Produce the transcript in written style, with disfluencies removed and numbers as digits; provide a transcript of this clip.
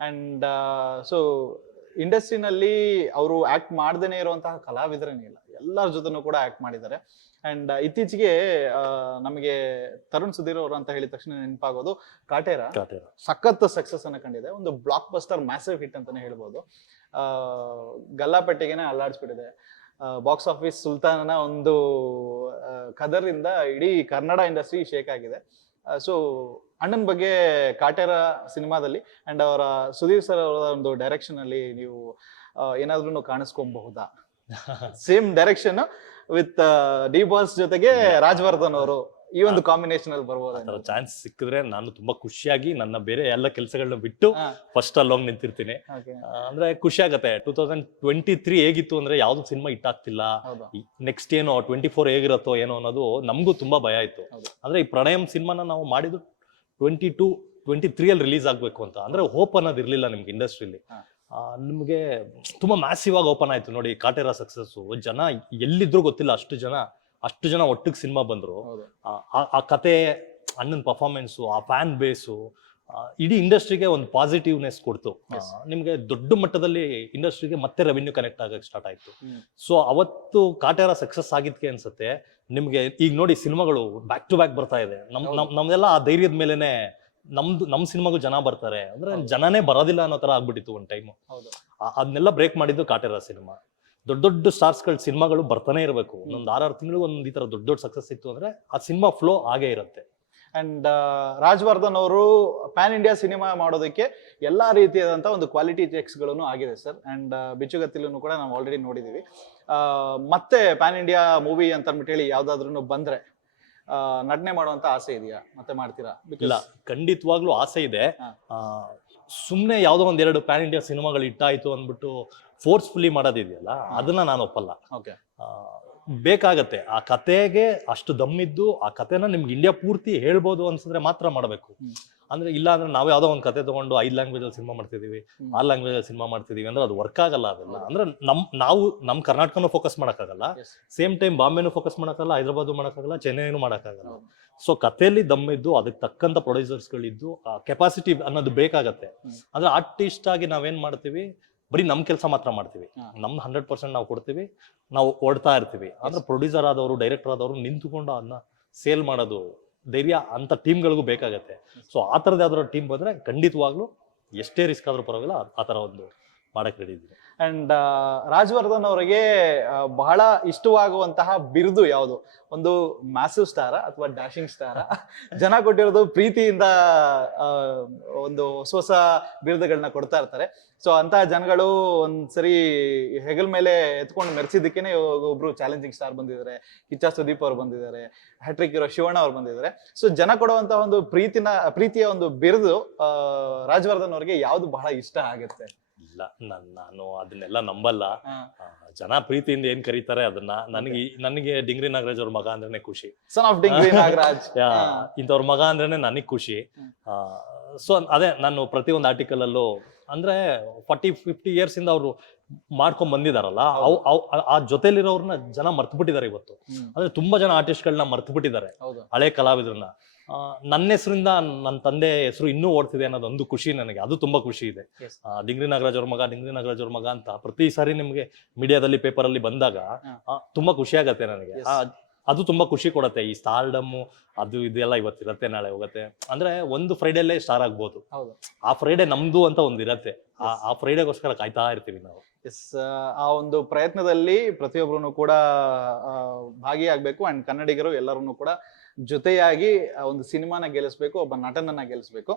And so ಇಂಡಸ್ಟ್ರಿನಲ್ಲಿ ಅವರು act ಮಾಡ್ದೇನೆ ಇರುವಂತಹ ಕಲಾವಿದರೇನೇ ಇಲ್ಲ, ಎಲ್ಲರ ಜೊತೆನೂ ಕೂಡ ಆಕ್ಟ್ ಮಾಡಿದ್ದಾರೆ. ಅಂಡ್ ಇತ್ತೀಚೆಗೆ ನಮಗೆ ತರುಣ್ ಸುಧೀರ್ ಅವರು ಅಂತ ಹೇಳಿದ ತಕ್ಷಣ ನೆನಪಾಗೋದು ಕಾಟೇರ. ಸಖತ್ ಸಕ್ಸಸ್ ಅನ್ನ ಕಂಡಿದೆ, ಒಂದು ಬ್ಲಾಕ್ ಬಸ್ಟರ್ ಮ್ಯಾಸಿವ್ ಹಿಟ್ ಅಂತಾನೆ ಹೇಳ್ಬೋದು. ಗಲ್ಲಾಪೆಟ್ಟಿಗೆನೆ ಅಲ್ಲಾಡಿಸ್ಬಿಟ್ಟಿದೆ. ಬಾಕ್ಸ್ ಆಫೀಸ್ ಸುಲ್ತಾನನ ಒಂದು ಕದರಿಂದ ಇಡೀ ಕನ್ನಡ ಇಂಡಸ್ಟ್ರಿ ಶೇಕ್ ಆಗಿದೆ. ಸೊ ಅಣ್ಣನ ಬಗ್ಗೆ ಕಾಟೇರ ಸಿನಿಮಾದಲ್ಲಿ ಅಂಡ್ ಅವರ ಸುಧೀರ್ ಸರ್ ಅವರ ಒಂದು ಡೈರೆಕ್ಷನ್ ಅಲ್ಲಿ ನೀವು ಏನಾದ್ರೂ ಕಾಣಿಸ್ಕೊಬಹುದಾ? Same direction with D boss ಜೊತೆಗೆ ರಾಜವರ್ಧನ್ ಅವರು, ಈ ಒಂದು ಕಾಂಬಿನೇಷನ್ ಅಲ್ಲಿ ಬರ್ಬೋದು. ಚಾನ್ಸ್ ಸಿಕ್ಕಿದ್ರೆ ನಾನು ತುಂಬಾ ಖುಷಿಯಾಗಿ ನನ್ನ ಬೇರೆ ಎಲ್ಲ ಕೆಲಸಗಳನ್ನ ಬಿಟ್ಟು ಫಸ್ಟ್ ಅಲ್ಲಿ ಹೋಗಿ ನಿಂತಿರ್ತೀನಿ. ಅಂದ್ರೆ ಖುಷಿ ಆಗತ್ತೆ. 2023 ಹೇಗಿತ್ತು ಅಂದ್ರೆ ಯಾವ್ದು ಸಿನಿಮಾ ಹಿಟ್ ಆಗ್ತಿಲ್ಲ, ನೆಕ್ಸ್ಟ್ ಏನೋ 24 ಹೇಗಿರತ್ತೋ ಏನೋ ಅನ್ನೋದು ನಮಗೂ ತುಂಬಾ ಭಯ ಇತ್ತು. ಅಂದ್ರೆ ಈ ಪ್ರಣಯಂ ಸಿನಿಮಾನ ನಾವು ಮಾಡಿದ್ದು 23 ಅಲ್ಲಿ ರಿಲೀಸ್ ಆಗ್ಬೇಕು ಅಂತ. ಅಂದ್ರೆ ಹೋಪ್ ಅನ್ನೋದು ಇರ್ಲಿಲ್ಲ ನಿಮ್ಗೆ ಇಂಡಸ್ಟ್ರಿಲಿ. ನಿಮ್ಗೆ ತುಂಬಾ ಮ್ಯಾಸಿವ್ ಆಗಿ ಓಪನ್ ಆಯ್ತು ನೋಡಿ ಕಾಟೇರ ಸಕ್ಸಸ್. ಜನ ಎಲ್ಲಿದ್ರು ಗೊತ್ತಿಲ್ಲ, ಅಷ್ಟು ಜನ ಒಟ್ಟಿಗೆ ಸಿನಿಮಾ ಬಂದ್ರು. ಆ ಕತೆ, ಅಣ್ಣನ ಪರ್ಫಾರ್ಮೆನ್ಸು, ಆ ಫ್ಯಾನ್ ಬೇಸು ಇಡೀ ಇಂಡಸ್ಟ್ರಿಗೆ ಒಂದು ಪಾಸಿಟಿವ್ನೆಸ್ ಕೊಡ್ತು. ನಿಮ್ಗೆ ದೊಡ್ಡ ಮಟ್ಟದಲ್ಲಿ ಇಂಡಸ್ಟ್ರಿಗೆ ಮತ್ತೆ ರೆವೆನ್ಯೂ ಕನೆಕ್ಟ್ ಆಗಕ್ಕೆ ಸ್ಟಾರ್ಟ್ ಆಯ್ತು. ಸೊ ಅವತ್ತು ಕಾಟೇರ ಸಕ್ಸಸ್ ಆಗಿದ್ಕೆ ಅನ್ಸುತ್ತೆ ನಿಮ್ಗೆ. ಈಗ ನೋಡಿ ಸಿನಿಮಾಗಳು ಬ್ಯಾಕ್ ಟು ಬ್ಯಾಕ್ ಬರ್ತಾ ಇದೆ. ನಮ್ದೆಲ್ಲ ಆ ಧೈರ್ಯದ ಮೇಲೆನೆ ನಮ್ ಸಿನಿಮಾಗೂ ಜನ ಬರ್ತಾರೆ. ಅಂದ್ರೆ ಜನನೇ ಬರೋದಿಲ್ಲ ಅನ್ನೋ ತರ ಆಗ್ಬಿಟ್ಟಿತ್ತು ಒಂದ್ ಟೈಮ್. ಅದನ್ನೆಲ್ಲ ಬ್ರೇಕ್ ಮಾಡಿದ್ದು ಕಾಟೇರ ಸಿನಿಮಾ. ದೊಡ್ಡ ಸ್ಟಾರ್ಸ್ ಗಳ ಸಿನಿಮಾಗಳು ಬರ್ತಾನೆ ಇರಬೇಕು. ಒಂದೊಂದು 6 ತಿಂಗಳು ಒಂದ್ ಈ ತರ ದೊಡ್ಡ ಸಕ್ಸಸ್ ಇತ್ತು ಅಂದ್ರೆ ಆ ಸಿನಿಮಾ ಫ್ಲೋ ಆಗೇ ಇರುತ್ತೆ. ಅಂಡ್ ರಾಜವರ್ಧನ್ ಅವರು ಪ್ಯಾನ್ ಇಂಡಿಯಾ ಸಿನಿಮಾ ಮಾಡೋದಕ್ಕೆ ಎಲ್ಲಾ ರೀತಿಯಾದಂತ ಒಂದು ಕ್ವಾಲಿಟಿ ಚೆಕ್ಸ್ ಗಳನ್ನು ಆಗಿದೆ ಸರ್. ಅಂಡ್ ಬಿಚ್ಚುಗತ್ತಿಲೂ ಕೂಡ ನಾವು ಆಲ್ರೆಡಿ ನೋಡಿದೀವಿ. ಮತ್ತೆ ಪ್ಯಾನ್ ಇಂಡಿಯಾ ಮೂವಿ ಅಂತ ಅಂದ್ಬಿಟ್ಟು ಹೇಳಿ ಯಾವ್ದಾದ್ರು ಬಂದ್ರೆ ನಟನೆ ಮಾಡುವಂತ ಆಸೆ ಇದೆಯಾ? ಮತ್ತೆ ಮಾಡ್ತೀರಾ? ಇಲ್ಲ, ಖಂಡಿತವಾಗ್ಲೂ ಆಸೆ ಇದೆ. ಸುಮ್ನೆ ಯಾವ್ದೋ ಒಂದೆರಡು ಪ್ಯಾನ್ ಇಂಡಿಯಾ ಸಿನಿಮಾಗಳು ಇಟ್ಟಾಯ್ತು ಅಂದ್ಬಿಟ್ಟು ಫೋರ್ಸ್ಫುಲಿ ಮಾಡೋದಿದೆಯಲ್ಲ, ಅದನ್ನ ನಾನು ಒಪ್ಪಲ್ಲ. ಬೇಕಾಗತ್ತೆ ಆ ಕತೆಗೆ ಅಷ್ಟು ದಮ್ಮಿದ್ದು, ಆ ಕತೆನ ನಿಮ್ಗೆ ಇಂಡಿಯಾ ಪೂರ್ತಿ ಹೇಳ್ಬೋದು ಅನ್ಸಿದ್ರೆ ಮಾತ್ರ ಮಾಡಬೇಕು. ಅಂದ್ರೆ ಇಲ್ಲ ಅಂದ್ರೆ ನಾವ್ ಯಾವ್ದೋ ಒಂದು ಕತೆ ತಗೊಂಡು 5 ಲ್ಯಾಂಗ್ವೇಜ್ ಅಲ್ಲಿ ಸಿನಿಮಾ ಮಾಡ್ತಿದೀವಿ, 6 ಲ್ಯಾಂಗ್ವೇಜ್ ಅಲ್ಲಿ ಸಿನಿಮಾ ಮಾಡ್ತಿದೀವಿ ಅಂದ್ರೆ ಅದು ವರ್ಕ್ ಆಗಲ್ಲ. ಅದೆಲ್ಲ ಅಂದ್ರೆ ನಾವು ನಮ್ ಕರ್ನಾಟಕನೂ ಫೋಕಸ್ ಮಾಡಕ್ಕಾಗಲ್ಲ, ಸೇಮ್ ಟೈಮ್ ಬಾಂಬೆನೂ ಫೋಕಸ್ ಮಾಡಕ್ಕಾಗಲ್ಲ, ಹೈದರಾಬಾದ್ ಮಾಡಕ್ಕಾಗಲ್ಲ, ಚೆನ್ನೈನೂ ಮಾಡಕ್ಕಾಗಲ್ಲ. ಸೊ ಕಥೆಯಲ್ಲಿ ದಮ್ಮಿದ್ದು, ಅದಕ್ಕೆ ತಕ್ಕಂತ ಪ್ರೊಡ್ಯೂಸರ್ಸ್ ಗಳಿದ್ದು, ಕೆಪಾಸಿಟಿ ಅನ್ನೋದು ಬೇಕಾಗತ್ತೆ. ಅಂದ್ರೆ ಆರ್ಟಿಸ್ಟ್ ಆಗಿ ನಾವೇನ್ ಮಾಡ್ತೀವಿ, ಬರೀ ನಮ್ ಕೆಲಸ ಮಾತ್ರ ಮಾಡ್ತೀವಿ, ನಮ್ 100% ನಾವು ಕೊಡ್ತೀವಿ, ನಾವು ಓಡ್ತಾ ಇರ್ತೀವಿ. ಅಂದ್ರೆ ಪ್ರೊಡ್ಯೂಸರ್ ಆದವರು, ಡೈರೆಕ್ಟರ್ ಆದವರು ನಿಂತುಕೊಂಡು ಅದನ್ನ ಸೇಲ್ ಮಾಡೋದು ಧೈರ್ಯ ಅಂತ ಟೀಮ್ಗಳಿಗೂ ಬೇಕಾಗತ್ತೆ. ಸೊ ಆ ತರದ ಯಾವ್ದಾದ್ರು ಟೀಮ್ ಬಂದ್ರೆ ಖಂಡಿತವಾಗ್ಲೂ ಎಷ್ಟೇ ರಿಸ್ಕ್ ಆದ್ರೂ ಪರವಾಗಿಲ್ಲ ಆ ತರ ಒಂದು ಮಾಡಕ್ ರೆಡಿ ಇದ್ದೀನಿ. ಅಂಡ್ ರಾಜವರ್ಧನ್ ಅವರಿಗೆ ಬಹಳ ಇಷ್ಟವಾಗುವಂತಹ ಬಿರುದು ಯಾವುದು? ಒಂದು ಮ್ಯಾಸಿವ್ ಸ್ಟಾರ ಅಥವಾ ಡ್ಯಾಶಿಂಗ್ ಸ್ಟಾರ? ಜನ ಕೊಟ್ಟಿರೋದು ಪ್ರೀತಿಯಿಂದ ಒಂದು ಹೊಸ ಬಿರುದುಗಳನ್ನ ಕೊಡ್ತಾ ಇರ್ತಾರೆ. ಸೊ ಅಂತ ಜನಗಳು ಒಂದ್ಸರಿ ಹೆಗಲ್ ಮೇಲೆ ಎತ್ಕೊಂಡು ಮೆರೆಸಿದ್ದಕ್ಕೇನೆ ಒಬ್ರು ಚಾಲೆಂಜಿಂಗ್ ಸ್ಟಾರ್ ಬಂದಿದ್ದಾರೆ, ಕಿಚ್ಚ ಸುದೀಪ್ ಅವ್ರು ಬಂದಿದ್ದಾರೆ, ಹ್ಯಾಟ್ರಿಕ್ ಇರೋ ಶಿವಣ್ಣ ಅವ್ರು ಬಂದಿದ್ದಾರೆ. ಸೊ ಜನ ಕೊಡುವಂತಹ ಒಂದು ಪ್ರೀತಿಯ ಒಂದು ಬಿರುದು ರಾಜವರ್ಧನ್ ಅವ್ರಿಗೆ ಯಾವ್ದು ಬಹಳ ಇಷ್ಟ ಆಗುತ್ತೆ? ಇಲ್ಲ, ನಾನು ಅದನ್ನೆಲ್ಲ ನಂಬಲ್ಲ. ಜನ ಪ್ರೀತಿಯಿಂದ ಏನ್ ಕರೀತಾರೆ ಅದನ್ನ. ನನಗೆ ಡಿಂಗ್ರಿ ನಾಗರಾಜ್ ಅವ್ರ ಮಗ ಅಂದ್ರೇನೆ ಖುಷಿ. ಸನ್ ಆಫ್ ಡಿಂಗ್ರಿ ನಾಗರಾಜ್ ಇಂಥವ್ರ ಮಗ ಅಂದ್ರೇನೆ ನನಗ್ ಖುಷಿ. ಸೊ ಅದೇ ನಾನು ಪ್ರತಿಯೊಂದು ಆರ್ಟಿಕಲ್ ಅಲ್ಲೂ ಅಂದ್ರೆ 40-50 ಇಯರ್ಸ್ ಇಂದ ಅವ್ರು ಮಾಡ್ಕೊಂಡ್ ಬಂದಿದಾರಲ್ಲ, ಆ ಜೊತೆಲಿರೋರ್ನ ಜನ ಮರ್ತು ಬಿಟ್ಟಿದ್ದಾರೆ ಇವತ್ತು. ಅಂದ್ರೆ ತುಂಬಾ ಜನ ಆರ್ಟಿಸ್ಟ್ಗಳನ್ನ ಮರ್ತು ಬಿಟ್ಟಿದ್ದಾರೆ, ಹಳೆ ಕಲಾವಿದ್ರನ್ನ. ನನ್ನ ಹೆಸರಿಂದ ನನ್ನ ತಂದೆ ಹೆಸರು ಇನ್ನೂ ಓಡ್ತಿದೆ ಅನ್ನೋದೊಂದು ಖುಷಿ ನನಗೆ. ಅದು ತುಂಬಾ ಖುಷಿ ಇದೆ. ಡಿಂಗ್ರಿ ನಾಗರಾಜ್ ಅವ್ರ ಮಗ ಅಂತ ಪ್ರತಿ ಸಾರಿ ನಿಮ್ಗೆ ಮೀಡಿಯಾದಲ್ಲಿ, ಪೇಪರ್ ಅಲ್ಲಿ ಬಂದಾಗ ತುಂಬಾ ಖುಷಿ ಆಗತ್ತೆ ನನಗೆ. ಅದು ತುಂಬಾ ಖುಷಿ ಕೊಡತ್ತೆ. ಈ ಸ್ಟಾರ್ಡಮ್ ಅದು ಇದೆಲ್ಲ ಇವತ್ತಿರತ್ತೆ, ನಾಳೆ ಹೋಗತ್ತೆ. ಅಂದ್ರೆ ಒಂದು ಫ್ರೈಡೇಲ್ಲೇ ಸ್ಟಾರ್ ಆಗ್ಬೋದು, ಆ ಫ್ರೈಡೇ ನಮ್ದು ಅಂತ ಒಂದ್ ಇರತ್ತೆ. ಆ ಫ್ರೈಡೇಗೋಸ್ಕರ ಕಾಯ್ತಾ ಇರ್ತೀವಿ ನಾವು. ಆ ಒಂದು ಪ್ರಯತ್ನದಲ್ಲಿ ಪ್ರತಿಯೊಬ್ಬರು ಕೂಡ ಭಾಗಿಯಾಗಬೇಕು. ಅಂಡ್ ಕನ್ನಡಿಗರು ಎಲ್ಲರನ್ನು ಕೂಡ ಜೊತೆಯಾಗಿ ಒಂದು ಸಿನಿಮಾನ ಗೆಲ್ಲಿಸ್ಬೇಕು, ಒಬ್ಬ ನಟನನ್ನ ಗೆಲ್ಲಿಸ್ಬೇಕು.